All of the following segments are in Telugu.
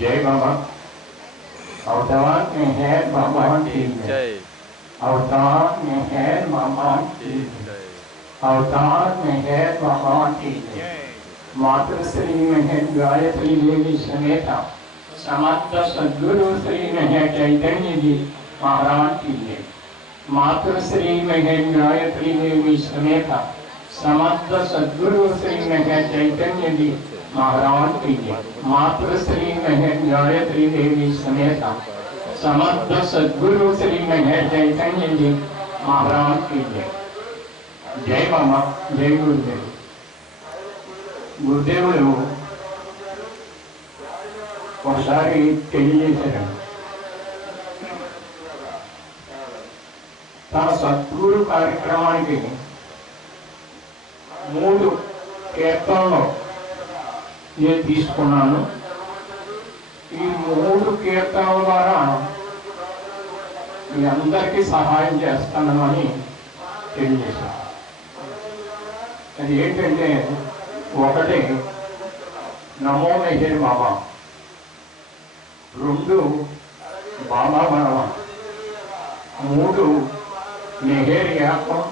जय बाबा अवतार में है भगवान की जय अवतार में है भगवान की अवतार में है, भगवान की जय। मातृश्री में है, गायत्री देवी समेता। समस्त सदगुरु श्री में है, चैतन्य जी, महाराज की जय। मातृश्री में है, गायत्री देवी समेता। समस्त सदगुरु श्री में है, चैतन्य जी, महाराज की जय। मातृश्री में है, गायत्री देवी समेता। समस्त सदगुरु श्री में है, चैतन्य जी, महाराज की जय। జై మామ జై గురుదేవ్. గురుదేవుడు ఒకసారి తెలియజేశారు తన సద్గురు కార్యక్రమానికి మూడు కీర్తనలు నేను తీసుకున్నాను. ఈ మూడు కీర్తనల ద్వారా మీ అందరికీ సహాయం చేస్తానని తెలియజేశాను. అది ఏంటంటే ఒకటి నమో మెహర్ మామ. రెండు బాబా మనమ మూడు మెహేర్ యాత్రం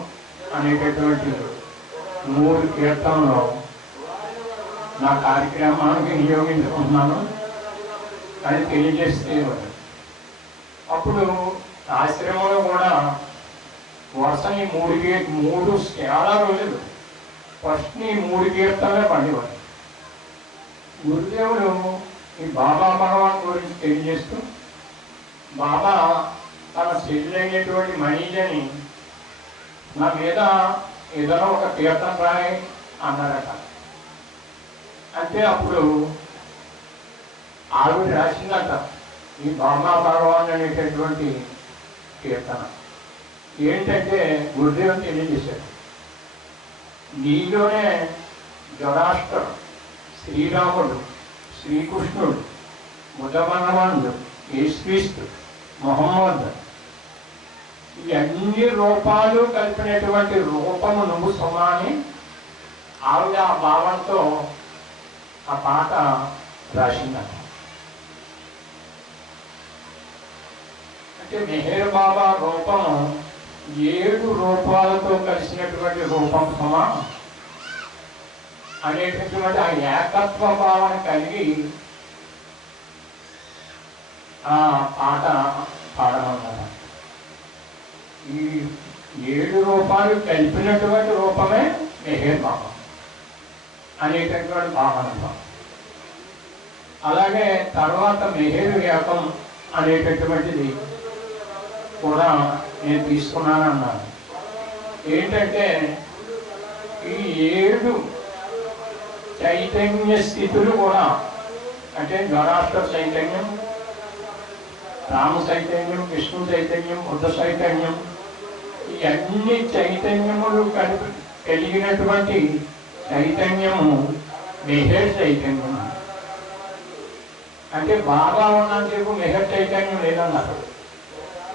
అనేటటువంటి మూడు కీర్తనలో నా కార్యక్రమానికి నియోగించుకుంటున్నాను అని తెలియజేస్తే అప్పుడు ఆశ్రమంలో కూడా వర్షం ఈ మూడు మూడు చాలా రోజులు ఫస్ట్ నీ మూడు కీర్తనలే పండేవాడు గురుదేవుడు ఈ బాబా భగవాన్ గురించి తెలియజేస్తూ బాబా తన చెల్లైనటువంటి మనీజని నా మీద ఏదైనా ఒక కీర్తన రాయి అన్నారట అంటే అప్పుడు ఆవిడ రాసిందట ఈ బాబా భగవాన్ అనేటటువంటి కీర్తన. ఏంటంటే గురుదేవుని తెలియజేశాడు. నీలోనే జడాష్టర్ శ్రీరాముడు శ్రీకృష్ణుడు బుధభగవానుడు యేసుక్రీస్తు మొహమ్మద్ ఇవన్నీ రూపాలు కలిపినటువంటి రూపము నువ్వు సుమాని ఆవిడ ఆ భావంతో ఆ పాట రాసిందట. అంటే మెహేర్ బాబా రూపము ఏడు రూపాలతో కలిసినటువంటి రూపం సమా అనేటటువంటి ఆ ఏకత్వ భావన కలిగి ఆ పాట పాడమన్నారు ఈ ఏడు రూపాలు కలిపినటువంటి రూపమే మెహర్ అనేటటువంటి భావన అలాగే తర్వాత మెహేరు వ్యాపం అనేటటువంటిది కూడా నేను తీసుకున్నాను అన్నాను ఏంటంటే ఈ ఏడు చైతన్య స్థితులు కూడా అంటే ధరాష్ట్ర చైతన్యం రామ చైతన్యం విష్ణు చైతన్యం బుద్ధ చైతన్యం ఈ అన్ని చైతన్యములు కలిపి కలిగినటువంటి చైతన్యము మెహర్ చైతన్యం అంటే బాగా ఉన్నంతసేపు మెహర్ చైతన్యం లేదన్నారు.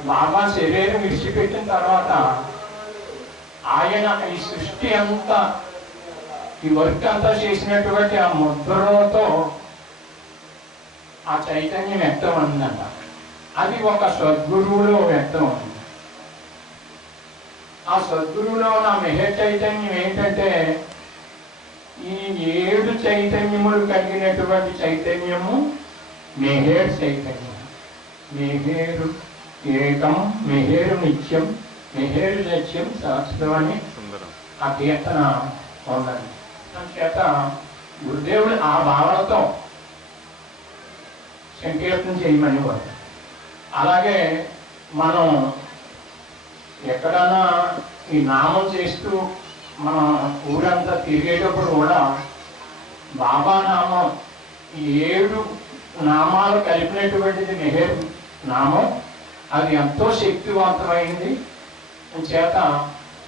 బాబా శరీరం విడిచిపెట్టిన తర్వాత ఆయన ఈ సృష్టి అంతా ఈ వర్క్ అంతా చేసినటువంటి ఆ ముద్రతో ఆ చైతన్యం వ్యక్తం ఉందంట. అది ఒక సద్గురువులో వ్యక్తం ఉంది. ఆ సద్గురువులో నా మెహ చైతన్యం ఏంటంటే ఈ ఏడు చైతన్యములు కలిగినటువంటి చైతన్యము మెహేడ్ చైతన్యం. మెహేరు ఏకం మెహేరు నిత్యం మెహేరు లక్ష్యం అని సుందరం. ఆ కీర్తన ఉన్నది. చేత గురుదేవుడు ఆ భావనతో సంకీర్తన చేయమని వారు. అలాగే మనం ఎక్కడైనా ఈ నామం చేస్తూ మన ఊరంతా తిరిగేటప్పుడు కూడా బాబా నామం ఈ ఏడు నామాలు కలిపినటువంటిది మెహర్ నామం అది ఎంతో శక్తివంతమైంది. చేత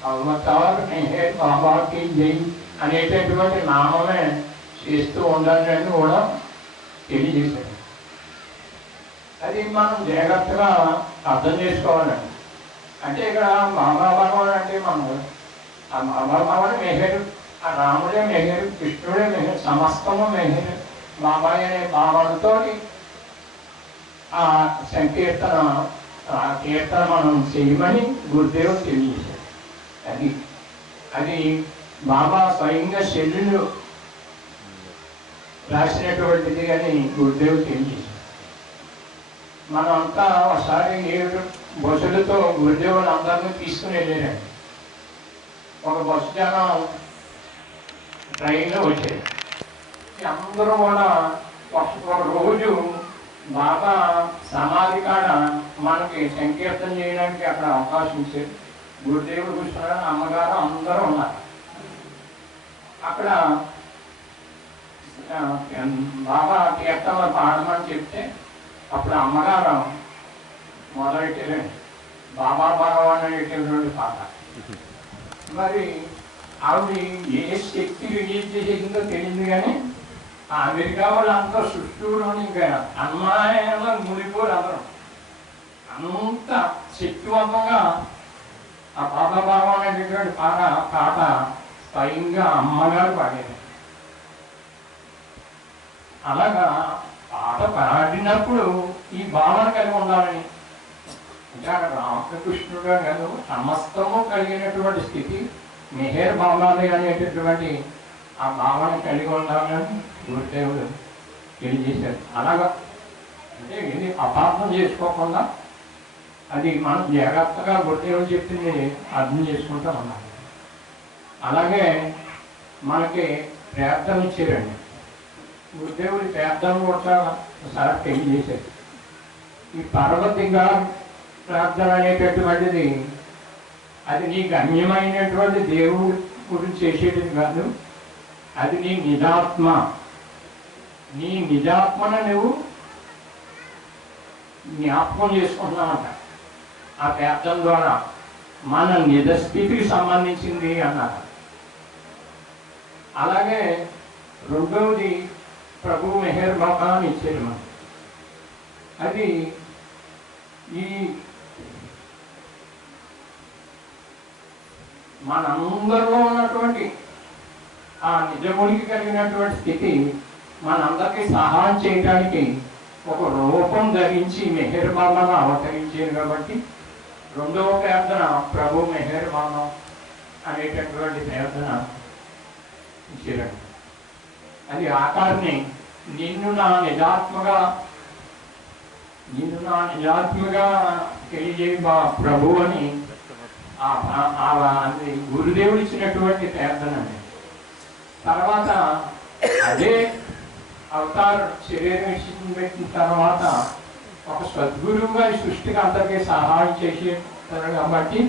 అవతార్ బాబాకి జై అనేటటువంటి నామమే చేస్తూ ఉండాలి అని కూడా తెలియజేశాడు. అది మనం జాగ్రత్తగా అర్థం చేసుకోవాలండి. అంటే ఇక్కడ మహాభాగవన్ అంటే మనం ఆ మహాభాగవన్ మెహేరు ఆ రాముడే మెహేరు కృష్ణుడే మెహేరు సమస్తము మెహరు బాబాయ్ అనే భావనతో ఆ సంకీర్తన కీర్తనం చేయమని గురుదేవుడు తెలియజేశాడు అది అది బాబా స్వయంగా శల్యులు రాసినటువంటిది అని గురుదేవుడు తెలియజేశాడు మనమంతా ఒకసారి ఏడు బస్సులతో గురుదేవుని అందరినీ తీసుకుని వెళ్ళారండి. ఒక బస్సు జనం ట్రైన్లో వచ్చారు. అందరూ కూడా ఒక రోజు బాబా సమాధి కాడ మనకి సంకీర్తన చేయడానికి అక్కడ అవకాశం ఇచ్చారు. గురుదేవుడు కూర్చున్నారు అమ్మగారు అందరూ ఉన్నారు. అక్కడ బాబా కీర్తనలో పాడమని చెప్తే అప్పుడు అమ్మగారు మొదలెట్టారండి బాబా భగవాన్ అనేటటువంటి పాట. మరి ఆవిడ ఏ శక్తి రిలీజ్ చేసిందో తెలియదు కానీ అమెరికా వాళ్ళు అందరూ సృష్టిలోని ఇంకా అమ్మాయిలో మునిపోరు అందరూ. అంత శక్తివంతంగా ఆ బాబా అనేటటువంటి అనేటువంటి పాట పాట స్వయంగా అమ్మగారు పాడేది అలాగా పాట పాడినప్పుడు ఈ భావన కలిగి ఉండాలని. అంటే అక్కడ రామకృష్ణుడు కాదు సమస్తము కలిగినటువంటి స్థితి మెహేర్ బాబాది అనేటటువంటి ఆ భావన కలిగి ఉండాలని గురుదేవుడు తెలియజేశారు. అలాగా అంటే ఇది అపార్థం చేసుకోకుండా అది మనం జాగ్రత్తగా గురుదేవుడు చెప్పింది అర్థం చేసుకుంటా ఉన్నాం. అలాగే మనకి ప్రార్థన ఇచ్చారండి గురుదేవుడి ప్రార్థన కూడా ఒకసారి చేశారు. ఈ పర్వతిగా ప్రార్థన అనేటటువంటిది అది నీకు అన్యమైనటువంటి దేవుడి గురించి చేసేది కాదు. అది నీ నిజాత్మ. నీ నిజాత్మను నువ్వు జ్ఞాపకం చేసుకుంటున్నామంట ఆ పేర్చడం ద్వారా మన నిజస్థితికి సంబంధించింది అన్నారు. అలాగే రెండవది ప్రభు మెహర్ బాబా అని ఇచ్చారు మనం అది ఈ మనందరిలో ఉన్నటువంటి ఆ నిజమునికి కలిగినటువంటి స్థితి మనందరికీ సహాయం చేయడానికి ఒక రూపం ధరించి మెహర్ బాబాను అవతరించారు కాబట్టి రెండవ ప్రార్థన ప్రభు మెహర్మానం అనేటటువంటి ప్రార్థన ఇచ్చారండి అది ఆకారిని నిన్ను నా నిజాత్మగా నిన్ను నా నిజాత్మగా తెలియజేయ మా ప్రభు అని అది గురుదేవుడు ఇచ్చినటువంటి ప్రార్థన అండి తర్వాత అదే అవతార శరీరం ఇచ్చిన పెట్టిన తర్వాత ఒక సద్గురువుగా ఈ సృష్టికి అందరికీ సహాయం చేసేస్తారు కాబట్టి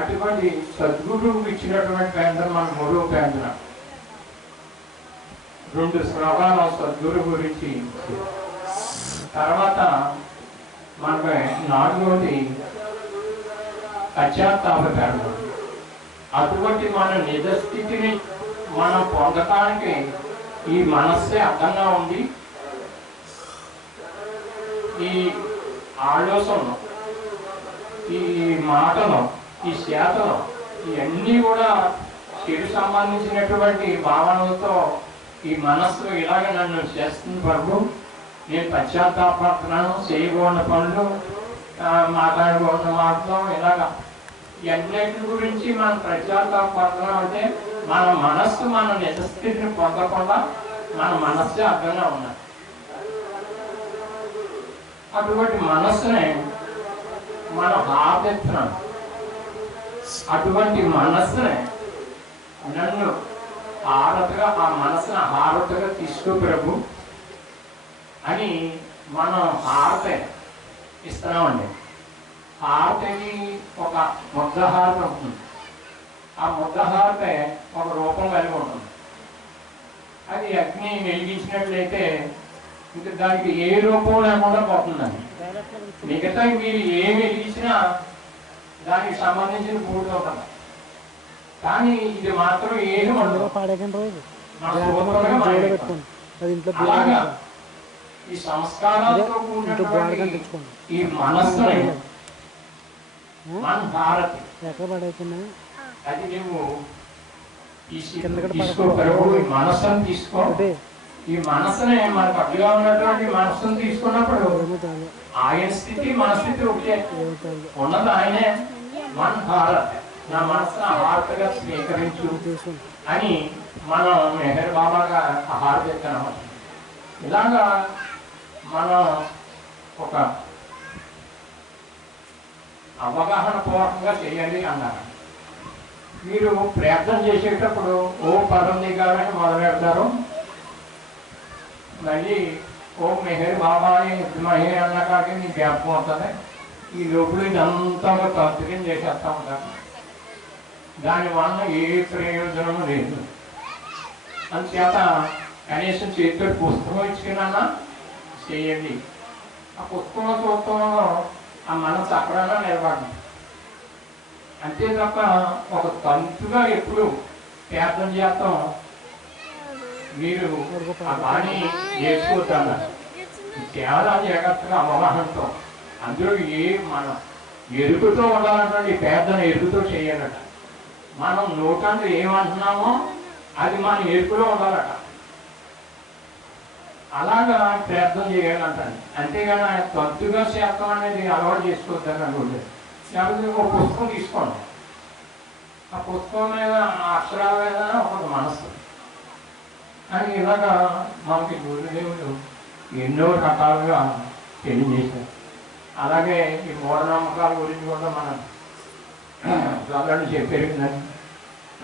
అటువంటి సద్గురువుకి ఇచ్చినటువంటి కేంద్రం మన మూడవ కేంద్రం. రెండు శ్రవణాలు సద్గురు గురించి. తర్వాత మనకు నాలుగోది పశ్చాత్తాప కేంద్రం అటువంటి మన నిజస్థితిని మనం పొందటానికి ఈ మనస్సే అర్థంగా ఉంది ఈ ఆలోచనను ఈ మాటలు ఈ శాతను ఇవన్నీ కూడా చెడు సంబంధించినటువంటి భావనలతో ఈ మనస్సు ఇలాగ నన్ను చేస్తుంది ప్రభు. నేను పశ్చాత్తాపడుతున్నాను చేయబోన పనులు మాట్లాడబోతున్న మాట్లాడకూడని మాటలు ఇలాగ. ఇవన్నిటి గురించి మనం పశ్చాత్తాపడుతున్నాం అంటే మన మనస్సు మన నిజస్థితిని పొందకుండా మన మనస్సే అర్థంగా ఉన్నది అటువంటి మనస్సునే మనం ఆపెత్తున్నాం అటువంటి మనస్సునే నన్ను హారతగా ఆ మనస్సును హారతగా తీసుకో ప్రభు అని మనం హారత ఇస్తున్నామండి. హారతని ఒక ముద్దహారత ఉంటుంది ఆ ముద్ద ఒక రూపం కలిగి ఉంటుంది. అది అగ్ని వెలిగించినట్లయితే ఇంకా దానికి ఏ రూపం లేకుండా పోతుందండి మిగతా మీరు ఏమి వెలిగించినా దానికి సంబంధించిన పూర్తి ఉంటుంది. కానీ ఇది మాత్రం ఏమి అలాగా. ఈ సంస్కారాలతో కూడినటువంటి ఈ మనస్సుని మన భారత్. అది నువ్వు తీసుకో మనస్సును తీసుకో. ఈ మనసుని మనకు అడ్డుగా ఉన్నటువంటి మనస్సును తీసుకున్నప్పుడు ఆయన స్థితి మన స్థితి ఒకటే. ఉన్నది ఆయనే. మన భారత్. నా మనసును హారతగా స్వీకరించు అని మనం మెహర్ బాబాగా హారత ఇలాగా మనం ఒక అవగాహన పూర్వకంగా చేయాలి అన్నారు. మీరు ప్రయత్నం చేసేటప్పుడు ఓ పదం దిగాలని మొదలు పెడతారు. మళ్ళీ ఓ మెహర్ బాబా మహే అన్న నీ జ్ఞాపకం అవుతుంది. ఈ లోపల ఇదంతా తంత్రికం చేసేస్తా ఉంటాను దానివల్ల ఏ ప్రయోజనం లేదు. అందుచేత కనీసం చేతితో పుస్తకం ఇచ్చుకున్నా చేయండి. ఆ పుస్తకం చూడటంలో ఆ మనసు అక్కడన్నా నిలబడి అంతే తప్ప ఒక తంతుగా ఎప్పుడు ప్రార్థన చేస్తాం. మీరు ఆ బాణి నేర్చుకుంటాను చాలా జాగ్రత్తగా అవగాహనతో అందులో ఏ మనం ఎరుకుతో ఉండాలన్నటువంటి పేదను ఎరుకుతో చేయాలట మనం నోటంటే ఏమంటున్నామో అది మన ఎరుకులో ఉండాలట. అలాగా ప్రయత్నం చేయాలంటాను అంతేగాని ఆయన తద్దుగా శాతం అనేది అలవాటు చేసుకోవద్దని అనుకోలేదు లేకపోతే ఒక పుస్తకం తీసుకోండి. ఆ పుస్తకం మీద అక్షరాల మీద ఒక మనసు కానీ ఇలాగా మనకి గురుదేవుడు ఎన్నో రకాలుగా తెలియజేశారు అలాగే ఈ మూఢనమ్మకాల గురించి కూడా మనం చదవడం చెప్పారు కదండి.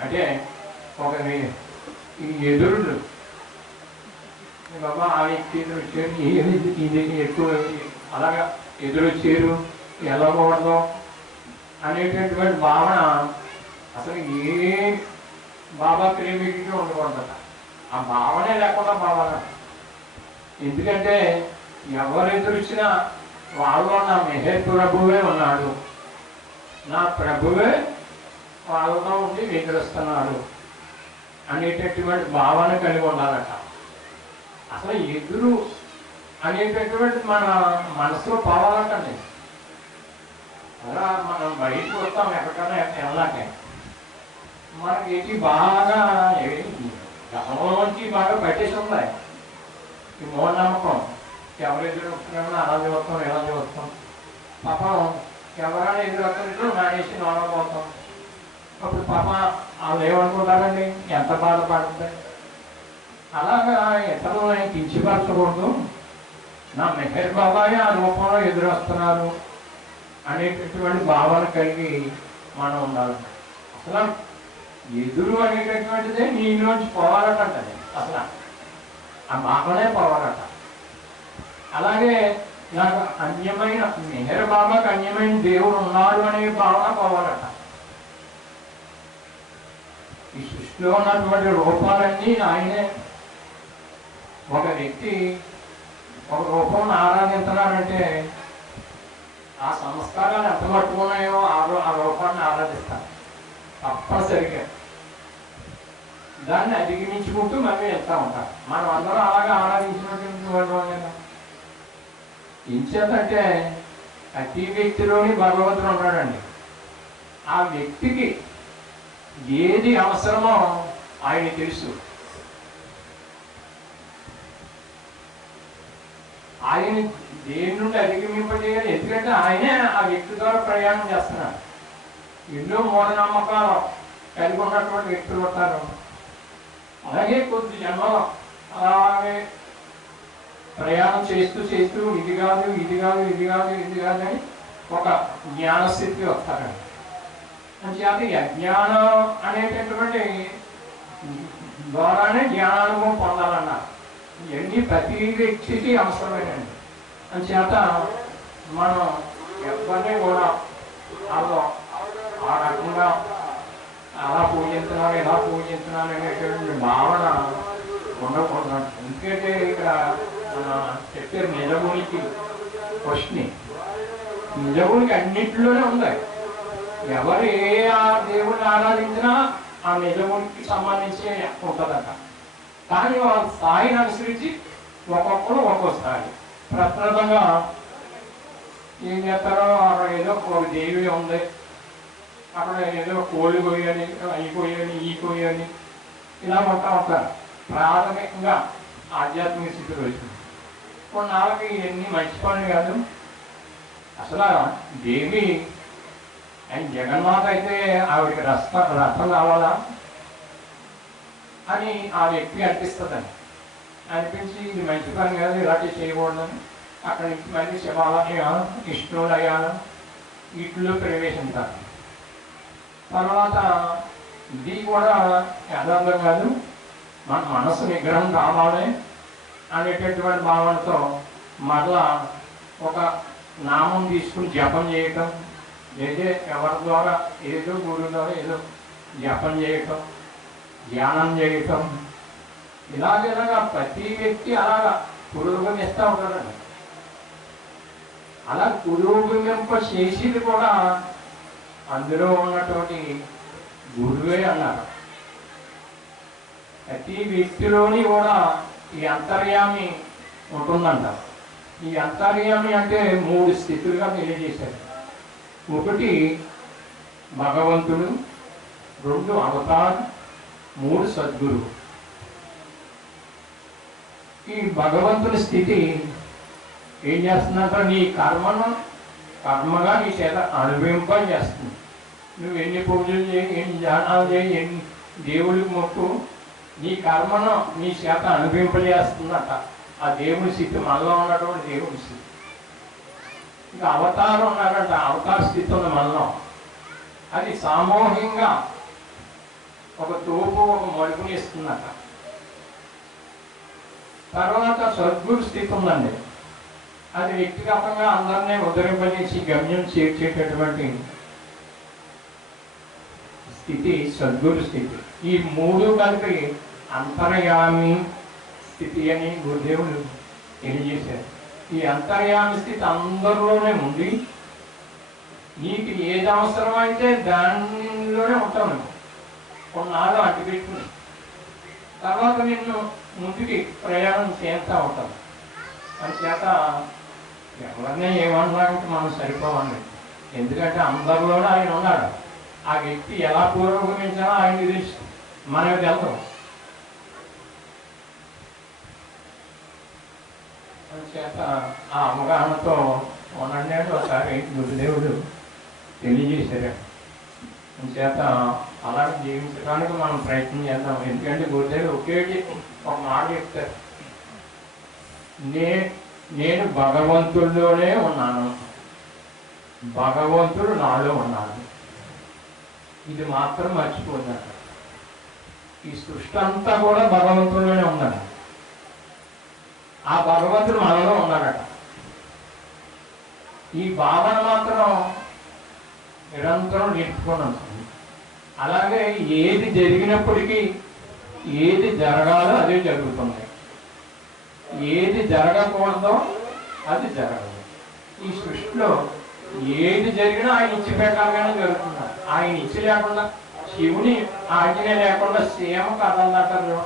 అంటే ఒక ఈ- ఈ ఎదురులు బాబా ఆ వ్యక్తి ఎదురు వచ్చారు ఈ ఇది ఎక్కువ అలాగా ఎదురొచ్చారు వెళ్ళకూడదు అనేటటువంటి భావన అసలు ఏ బాబా ప్రేమికి ఉండకూడదట. ఆ భావనే లేకుండా భావన ఎందుకంటే ఎవరు ఎదురుచ్చినా వాళ్ళలో నా మెహర్ ప్రభువే ఉన్నాడు. నా ప్రభువే వాళ్ళతో ఉండి నిద్రిస్తున్నాడు. అనేటటువంటి భావన కలిగి ఉండాలట. అసలు ఎదురు అనేటటువంటి మన మనసులో పోవాలంటండి అలా మనం బయటకు వస్తాం ఎక్కడికైనా వెళ్ళాలంటే మనకి ఇది బాగా గతంలోంచి బాగా పట్టేసి ఉన్నాయి ఈ మూఢనమ్మకం ఎవరు ఎదురు అలా చూస్తాం ఇలా చూస్తాం పాపం ఎవరైనా ఎదురు వస్తున్నట్టు మానేసి నోడ పోతాం అప్పుడు పాప వాళ్ళు ఏమనుకుంటారండి ఎంత బాధపడుతుంది అలాగా ఇతరులని కించిపరచకూడదు నా మెహర్ బాబాయ్ ఆ రూపంలో ఎదురొస్తున్నారు అనేటటువంటి భావన కలిగి మనం ఉండాలి అసలు ఎదురు అనేటటువంటిదే నీలోంచి పోవాలట అది అసలు. ఆ భావనే పోవాలట. అలాగే నాకు అన్యమైన మెహర్ బాబాకి అన్యమైన దేవుడు ఉన్నాడు అనే భావన పోవాలట. ఈ సృష్టిలో ఉన్నటువంటి రూపాలన్నీ ఆయనే. ఒక వ్యక్తి ఒక రూపం ఆరాధించున్నాడంటే ఆ సంస్కారాలు ఎంత పట్టుకున్నాయో ఆ ఆ రూపాన్ని ఆరాధిస్తాను. తప్పనిసరిగా. దాన్ని అధిగమించుకుంటూ మళ్ళీ వెళ్తూ ఉంటాం. మనం అందరం అలాగే ఆరాధించినటువంటి వాళ్ళం కదా. ఇంచేతంటే ప్రతి వ్యక్తిలోని భగవంతుడు ఉన్నాడండి. ఆ వ్యక్తికి ఏది అవసరమో ఆయన తెలుసు. ఆయన దేని నుండి అధిగమింపజేయాలి? ఎందుకంటే ఆయనే ఆ వ్యక్తి ద్వారా ప్రయాణం చేస్తున్నాడు. ఎన్నో మూఢనమ్మకాలు కలిగి ఉన్నటువంటి వ్యక్తులు ఉంటారు. అలాగే కొద్ది జన్మలో అలాగే ప్రయాణం చేస్తూ చేస్తూ ఇది కాదు ఇది కాదు ఇది కాదు ఇది కాదు అని ఒక జ్ఞానస్థితికి వస్తారండి. అంచేత అజ్ఞానం అనేటటువంటి ద్వారానే జ్ఞానానుభవం పొందాలన్నారు. ఇవన్నీ ప్రతి వ్యక్తికి అవసరమేనండి. అంచేత మనం ఎవరిని కూడా అలా ఆ రకంగా అలా పూజించున్నాను ఇలా పూజించున్నాను అనేటువంటి భావన ఉండకూడదు. ఎందుకంటే ఇక్కడ మన చెప్పారు నిజమునికి క్వశ్చన్ నిజమునికి అన్నింటిలోనే ఉన్నాయి ఎవరు ఏ ఆ దేవుడిని ఆరాధించినా ఆ నిజమునికి సంబంధించి ఉంటుందట. కానీ వాళ్ళ స్థాయిని అనుసరించి ఒక్కొక్కరు ఒక్కో స్థాయి. ప్రప్రదంగా ఏం చేస్తారో ఏదో ఒక దేవి ఉంది. అక్కడ ఏదో కోళ్ళు కొయ్యని అయిపోయని ఈ కొయ్యని ఇలా ఉంటా ఉంటారు. ప్రాథమికంగా ఆధ్యాత్మిక స్థితికి వచ్చింది కొన్నాళ్ళకి ఇవన్నీ మంచి పనులు కాదు. అసలు దేవి అండ్ జగన్మాత అయితే ఆవిడకి రస్త రథం కావాలా అని ఆ వ్యక్తి అనిపిస్తుందని అనిపించి ఇది మంచి పని కాదు ఇలాంటి చేయకూడదని. అక్కడి నుంచి మళ్ళీ శివాలయ కృష్ణులయాలు వీటిలో ప్రవేశించాలి తర్వాత ఇది కూడా యథార్థం కాదు. మన మనసు నిగ్రహం కావాలి అనేటటువంటి భావనతో మరలా ఒక నామం తీసుకుని జపం చేయటం లేదా ఎవరి ద్వారా ఏదో గురువు ద్వారా ఏదో జపం చేయటం ధ్యానం చేయటం. ఇలాగేలాగా ప్రతి వ్యక్తి అలాగా పురోగమిస్తూ ఉంటారండి అలా పురోగమింప చేసేది కూడా అందులో ఉన్నటువంటి గురువే అన్నారు. ప్రతి వ్యక్తిలోని కూడా ఈ అంతర్యామి ఉంటుందంట. ఈ అంతర్యామి అంటే మూడు స్థితులుగా తెలియజేశారు. ఒకటి భగవంతుడు రెండు అవతార్ మూడు సద్గురు. ఈ భగవంతుని స్థితి ఏం చేస్తుందంటే నీ కర్మను కర్మగా నీ చేత అనుభవింప చేస్తుంది నువ్వు ఎన్ని పూజలు చేయి ఎన్ని ధ్యానాలు చేయి ఎన్ని దేవుడికి మొక్కు నీ కర్మను నీ చేత అనుభవింపజేస్తుందట. ఆ దేవుడి స్థితి మనలో ఉన్నటువంటి దేవుడి స్థితి. ఇంకా అవతారం ఉన్నారంట అవతార స్థితి ఉంది మనలో. అది సామూహికంగా ఒక తోపు ఒక మలుపుని ఇస్తుందట. తర్వాత సద్గురు స్థితి ఉందండి. అది వ్యక్తిగతంగా అందరినీ ఉదరింపజేసి గమ్యం చేర్చేటటువంటి స్థితి సద్గురు స్థితి. ఈ మూడు కలిపి అంతర్యామి స్థితి అని గురుదేవులు తెలియజేశారు. ఈ అంతర్యామి స్థితి అందరిలోనే ఉంది. నీకు ఏది అవసరమైతే దానిలోనే ఉంటాం కొన్నాళ్ళు అడ్డుపెట్టుకుని తర్వాత నిన్ను ముందుకి ప్రయాణం చేస్తూ ఉంటాం. చేత ఎవరిని ఏమన్నారంటే మనం సరిపోవండి. ఎందుకంటే అందరిలోనే ఆయన ఉన్నాడు. ఆ వ్యక్తి ఎలా పురోగమించాలో ఆయన తెలుసు. మనకు తెలుసు. చేత ఆ అవగాహనతో ఉండండి అని ఒకసారి గురుదేవుడు తెలియజేశారు. చేత అలా జీవించడానికి మనం ప్రయత్నం చేద్దాం. ఎందుకంటే గురుదేవుడు ఒకే ఒక మాట చెప్తారు. నే నేను భగవంతుల్లోనే ఉన్నాను. భగవంతుడు నాలో ఉన్నాడు. ఇది మాత్రం మర్చిపోద్దాం ఈ సృష్టి అంతా కూడా భగవంతుల్లోనే ఉన్నాడు ఆ భగవంతుడు మనలో ఉన్నాడట. ఈ భావన మాత్రం నిరంతరం నేర్చుకొని ఉంటుంది. అలాగే ఏది జరిగినప్పటికీ ఏది జరగాలో అదే జరుగుతుంది. ఏది జరగకూడదో అది జరగదు. ఈ సృష్టిలో ఏది జరిగినా ఆయన ఇచ్చి పెట్టాలనే జరుగుతుంది. ఆయన ఇచ్చి లేకుండా శివుని ఆజ్ఞ లేకుండా సేమ కదలంటారు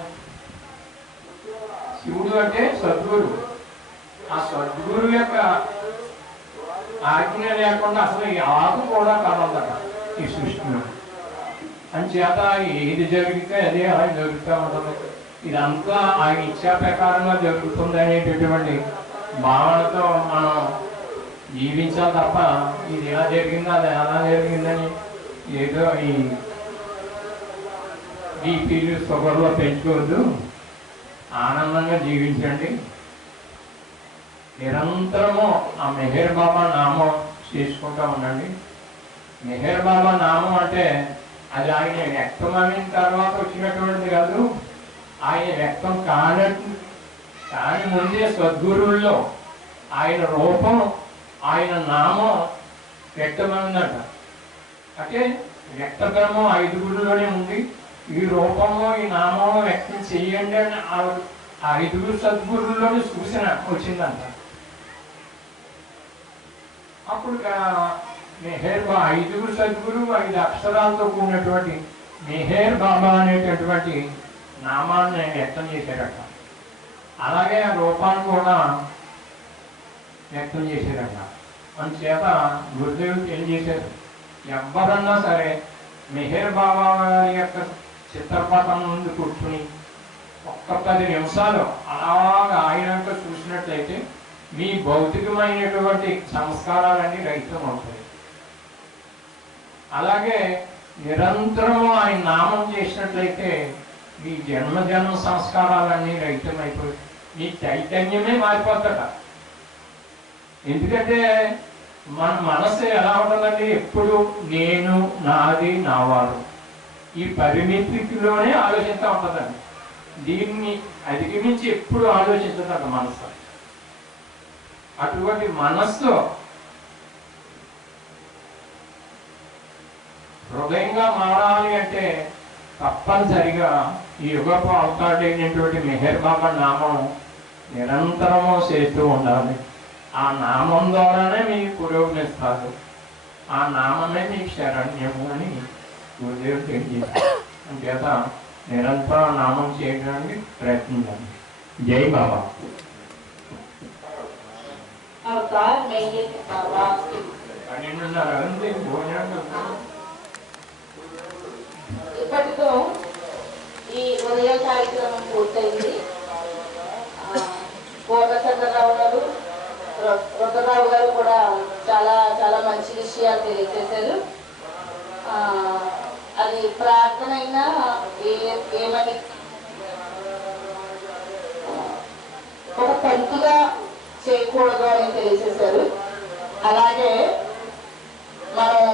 శివుడు అంటే సద్గురు. ఆ సద్గురు యొక్క ఆజ్ఞ లేకుండా అసలు ఈ ఆకు కూడా కదలదట ఈ సృష్టిలో. అంచేత ఏది జరిగితే అదే ఆయన జరుగుతూ ఉంటుంది. ఇదంతా ఆయన ఇచ్చా ప్రకారంగా జరుగుతుంది అనేటటువంటి భావనతో మనం జీవించాలి తప్ప ఇది ఎలా జరిగిందో అది ఎలా జరిగిందని ఏదో ఈ బీపీలు షుగర్లో పెంచుకోవద్దు ఆనందంగా జీవించండి. నిరంతరము ఆ మెహర్ బాబా నామం చేసుకుంటా ఉండండి. మెహర్ బాబా నామం అంటే అది ఆయన వ్యక్తమైన తర్వాత వచ్చినటువంటిది కాదు. ఆయన వ్యక్తం కానట్టు కాని ముందే సద్గురువుల్లో ఆయన రూపం ఆయన నామం వ్యక్తమైందట అంటే వ్యక్తక్రమం ఐదుగురులోనే ఉంది. ఈ రూపంలో ఈ నామంలో వ్యక్తం చెయ్యండి అని ఆ- ఐదుగురు సద్గురుల్లోనే సూచన వచ్చిందంట. అప్పుడు మెహేర్ బా ఐదుగురు సద్గురు ఐదు అక్షరాలతో కూడినటువంటి మెహేర్ బాబా అనేటటువంటి నామాన్ని వ్యక్తం చేశారట అలాగే ఆ రూపాన్ని కూడా వ్యక్తం చేశారట అందుచేత గురుదేవుడు తెలియజేశారు ఎవరన్నా సరే మెహేర్ బాబా గారి యొక్క చిత్రపటం నుండి కూర్చుని ఒక్క పది నిమిషాలు అలాగా ఆయనంక చూసినట్లయితే మీ భౌతికమైనటువంటి సంస్కారాలన్నీ రహితం అవుతాయి. అలాగే నిరంతరం ఆయన నామం చేసినట్లయితే ఈ జన్మ జన్మ సంస్కారాలన్నీ అయిపోయి ఈ చైతన్యమే మారిపోతాడ ఎందుకంటే మన మనసు ఎలా ఉంటుందంటే ఎప్పుడు నేను నాది నావాడు ఈ పరిమితిలోనే ఆలోచిస్తూ ఉంటుందండి. దీన్ని అధిగమించి ఎప్పుడు ఆలోచించదట మనసు అటువంటి మనస్సు హృదయంగా మారాలి అంటే తప్పనిసరిగా ఈ యుగపు అవతారుడైనటువంటి మెహర్ బాబా నామం నిరంతరము చేస్తూ ఉండాలి. ఆ నామం ద్వారానే మీ పురోగమిస్తారు ఆ నామమే మీ శరణ్యము అని గురుదేవుడు తెలియజేస్తారు అంచేత నిరంతరం నామం చేయడానికి ప్రయత్నించండి. జై బాబా. పన్నెండున్నర భోజనం ఇప్పటితో ఈ ఉదయం కార్యక్రమం పూర్తయింది. ఆ, పూర్ణచంద్రరావు గారు రొట్టరావు రుద్రరావు గారు కూడా చాలా చాలా మంచి విషయాలు తెలియజేశారు అది ప్రార్థన అయినా ఏ ఏమని? ఒక తంతుగా చేయకూడదు అని తెలియజేశారు అలాగే మనం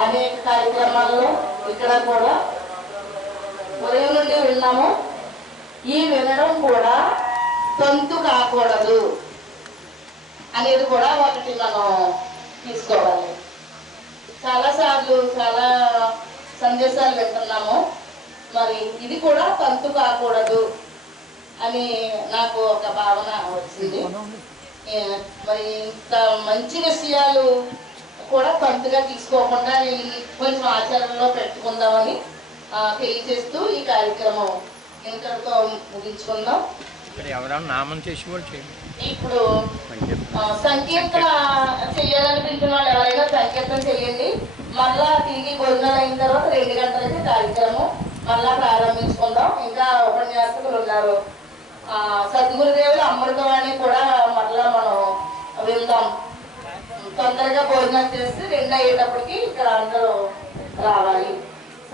అనేక కార్యక్రమాల్లో ఇక్కడ కూడా ఉదయం నుండి విన్నాము? ఈ వినడం కూడా తంతు కాకూడదు అనేది కూడా ఒకటి మనం తీసుకోవాలి. చాలాసార్లు చాలా సందేశాలు వింటున్నాము. మరి ఇది కూడా తంతు కాకూడదు అని నాకు ఒక భావన వచ్చింది. మరి ఇంత మంచి విషయాలు కూడా తంతుగా తీసుకోకుండా కొంచెం ఆచరణలో పెట్టుకుందామని తెలియజేస్తూ ఈ కార్యక్రమం ఇంతటితో ముగించుకుందాం. ఇక్కడ ఎవరైనా నామం చేసి చేయండి. ఇప్పుడు సంకీర్తన. చేయాలనిపించిన వాళ్ళు ఎవరైనా సంకీర్తన చేయండి. మళ్ళా తిరిగి భోజనాలు అయిన తర్వాత రెండు గంటలకి కార్యక్రమం మళ్ళా ప్రారంభించుకుందాం. ఇంకా ఉపన్యాసకులు ఉన్నారు. ఆ, సద్గురుదేవులు అమృతవాణి కూడా మళ్ళా మనం విందాం. తొందరగా భోజనం చేసి రెండు అయ్యేటప్పటికి ఇక్కడ అందరూ రావాలి.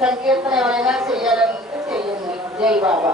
సంకీర్తన ఎవరైనా చేయాలంటే చెయ్యండి జై బాబా.